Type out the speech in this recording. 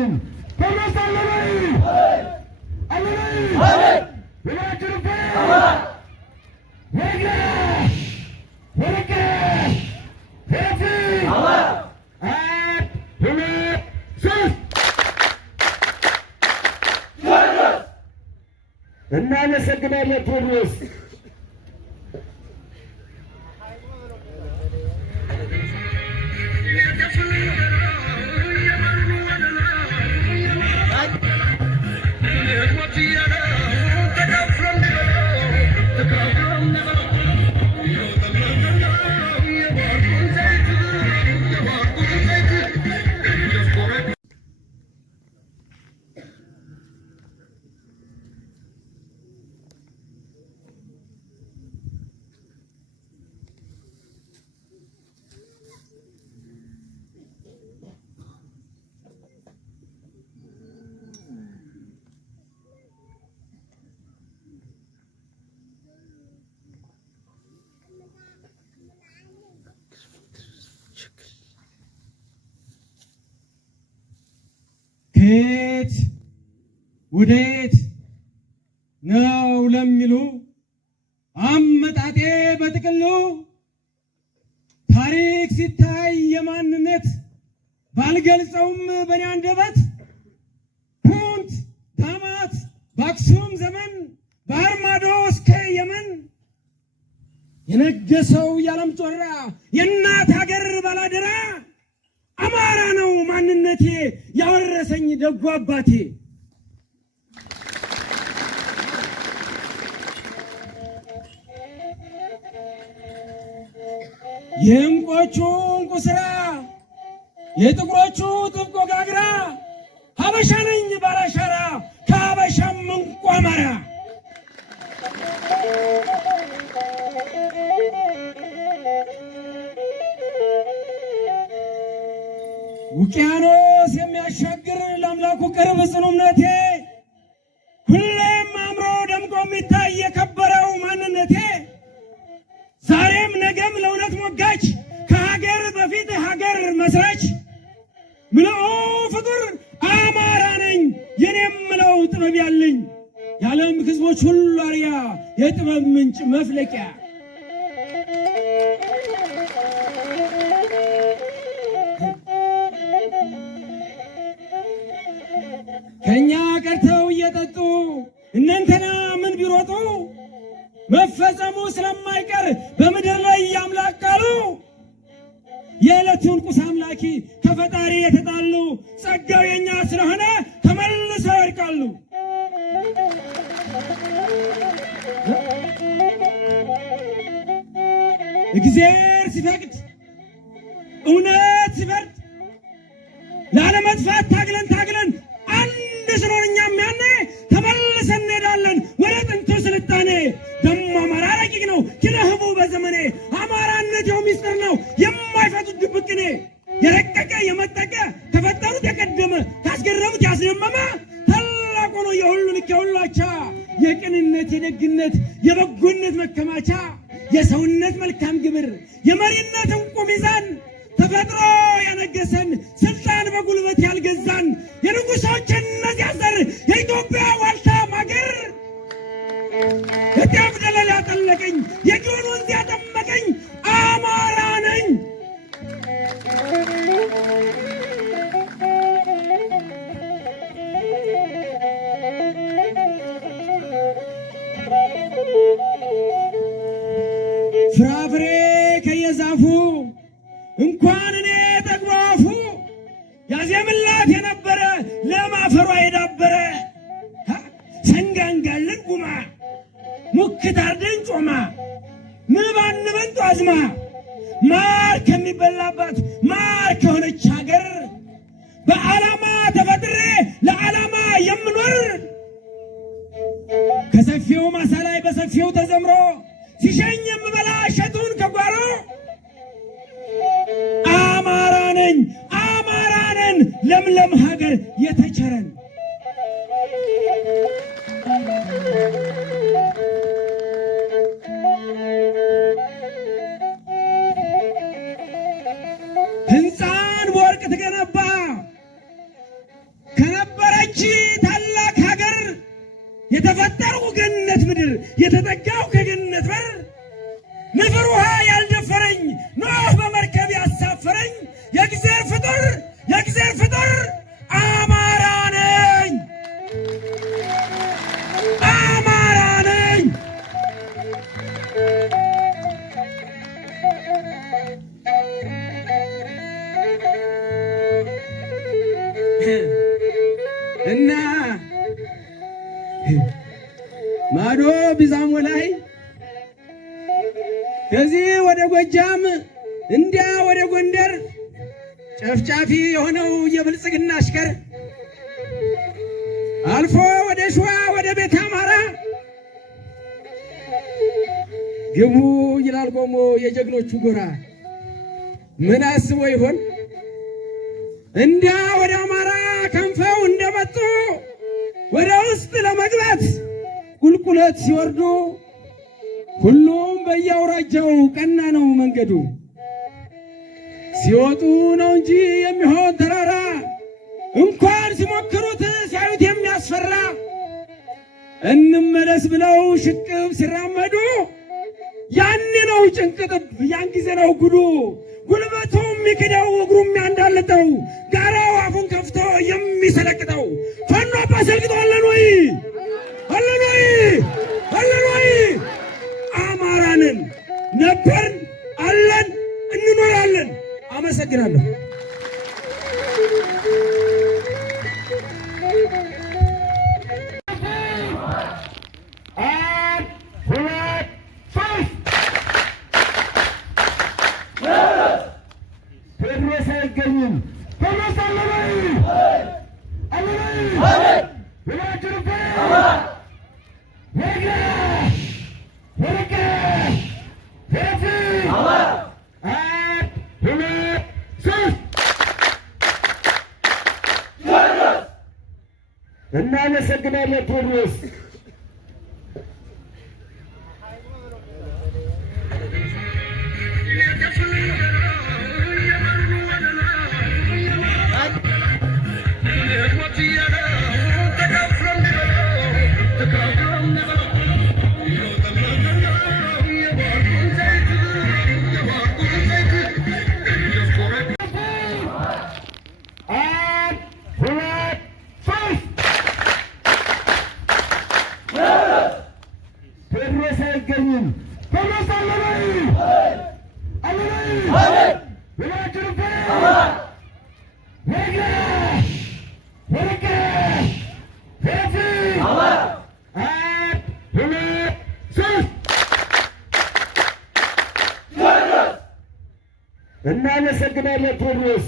ይሁን። ጳውሎስ አለበይ አለበይ ወላጅሩ ወረጋሽ ወረጋሽ ወረፊ ሁለት ሶስት እናመሰግናለን ቴዎድሮስ። ከየት ወዴት ነው ለሚሉ አመጣጤ በጥቅሉ ታሪክ ሲታይ የማንነት ባልገልጸውም በእኔ አንደበት ፑንት ዳማት በአክሱም ዘመን ባህር ማዶ እስከ የመን የነገሰው የዓለም ጮራ የእናት ሀገር ባላደራ አማራ ነው ማንነቴ ያወረሰኝ ደጉ አባቴ። የእንቆቹ እንቁ ስራ የጥቁሮቹ ጥብቆ ጋግራ ሀበሻ ነኝ ባላሻራ ከሀበሻም እንቁ አማራ። ውቅያኖስ የሚያሻግር ለአምላኩ ቅርብ ጽኑ እምነቴ ሁሌም አምሮ ደምቆ የሚታይ የከበረው ማንነቴ ዛሬም ነገም ለእውነት ሞጋች ከሀገር በፊት ሀገር መስራች ምልኦ ፍጡር አማራ ነኝ የኔም ምለው ጥበብ ያለኝ የዓለም ሕዝቦች ሁሉ አርያ የጥበብ ምንጭ መፍለቂያ ከኛ ቀርተው እየጠጡ እናንተና ምን ቢሮጡ መፈጸሙ ስለማይቀር በምድር ላይ ያምላክ ቃሉ የዕለቱን ቁስ አምላኪ ከፈጣሪ የተጣሉ ጸጋው የኛ ስለሆነ ተመልሰው ይወድቃሉ። እግዚአብሔር ሲፈቅድ እውነት ሲፈርድ ላለመጥፋት ታግለን አንድ ስለሆነ እኛም ያኔ ተመልሰን እንሄዳለን ወደ ጥንቱ ስልጣኔ። ደሞ አማራ ረቂቅ ነው ኪነህቡ በዘመኔ አማራነት የው ሚስጥር ነው የማይፈቱት ድብቅኔ የረቀቀ የመጠቀ ከፈጠሩት የቀደመ ካስገረሙት ያስደመመ ታላቅ ሆኖ የሁሉ ልክ የሁሉ አቻ የቅንነት የደግነት የበጎነት መከማቻ የሰውነት መልካም ግብር የመሪነት እንቁ ሚዛን ተፈጥሮ ያነገሰን ስልጣን በጉልበት ያልገዛን የንጉሶች እነዚያ ዘር የኢትዮጵያ ዋልታ ማገር የጤፍ ደለል ያጠለቀኝ የጊዮን ወንዝ ያጠመቀኝ አማራ ነኝ። ፍራፍሬ ከየዛፉ እንኳን እኔ ተግባፉ ያዜምላት የነበረ ለማፈሯ የዳበረ ሰንጋንጋልን ጉማ ሙክት አርደን ጮማ ንባንበን ጧዝማ ማር ከሚበላባት ማር ከሆነች ሀገር በዓላማ ተፈጥሬ ለዓላማ የምኖር ከሰፊው ማሳ ላይ በሰፊው ተዘምሮ ሲሸኝ የምበላ እሸቱን ከጓሮ አማራ ነኝ አማራ ነን ለምለም ሀገር የተቸረን ህንፃን በወርቅ ትገነባ ተፈጠሩ ገነት ምድር የተጠጋው ከገነት በር ንፍር ውሃ ያልደፈረኝ ኖህ በመርከብ ያሳፈረኝ የእግዚአብሔር ፍጡር አማራ ነኝ አማራ ነኝ። እና ማዶ ቢዛሞ ላይ ከዚህ ወደ ጎጃም እንዲያ ወደ ጎንደር ጨፍጫፊ የሆነው የብልጽግና አሽከር አልፎ ወደ ሸዋ ወደ ቤተ አማራ ግቡ ይላል ቆሞ የጀግኖቹ ጎራ። ምን አስቦ ይሆን እንዲያ ወደ አማራ ከንፈው እንደመጡ ወደ ውስጥ ለመግባት ቁልቁለት ሲወርዱ ሁሉም በየአውራጃው ቀና ነው መንገዱ። ሲወጡ ነው እንጂ የሚሆን ተራራ እንኳን ሲሞክሩት ሲያዩት የሚያስፈራ። እንመለስ ብለው ሽቅብ ሲራመዱ ያኔ ነው ጭንቅጥብ ያን ጊዜ ነው ጉዱ። ጉልበቱ የሚክደው እግሩ የሚያንዳልጠው ጋራው አፉን ከፍቶ የሚሰለቅጠው ፋኖ አሰልቅጦ አለን ወይ አለን ወይ አለን ወይ? አማራንን ነበርን አለን እንኖራለን። አመሰግናለሁ። እናመሰግናለን ቴዎድሮስ። እናመሰግናለን ቴዎድሮስ።